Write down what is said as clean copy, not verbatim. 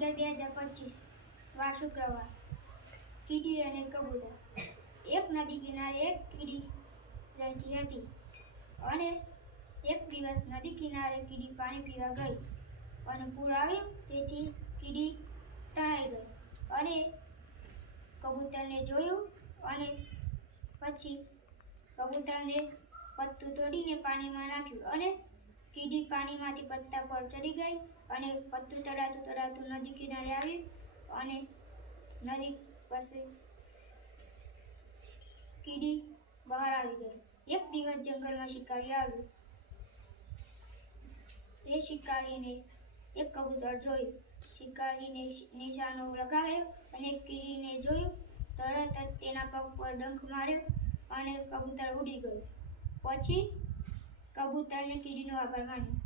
11/2025 વાર શુક્રવાર. કીડી અને કબૂતર. એક નદી કિનારે એક કીડી રહેતી હતી અને એક દિવસ નદી કિનારે કીડી પાણી પીવા ગઈ અને પૂર આવ્યું, તેથી કીડી તણાઈ ગઈ અને કબૂતરને જોયું અને પછી કબૂતરને પત્તું તોડીને પાણીમાં નાખ્યું અને કીડી પાણીમાંથી પત્તા પર ચડી ગઈ અને પત્તું તડાતું નદી કિનારે આવી અને નદી પાસે કીડી બહાર આવી ગઈ. એક દિવસ જંગલમાં શિકારી આવ્યો. એ શિકારીને એક કબૂતર જોયું. શિકારીને નિશાનો લગાવ્યો અને કીડીને જોયું. તરત જ તેના પગ પર ડંખ માર્યો અને કબૂતર ઉડી ગયું. પછી કબૂતરને કીડીનો આભાર માન્યો.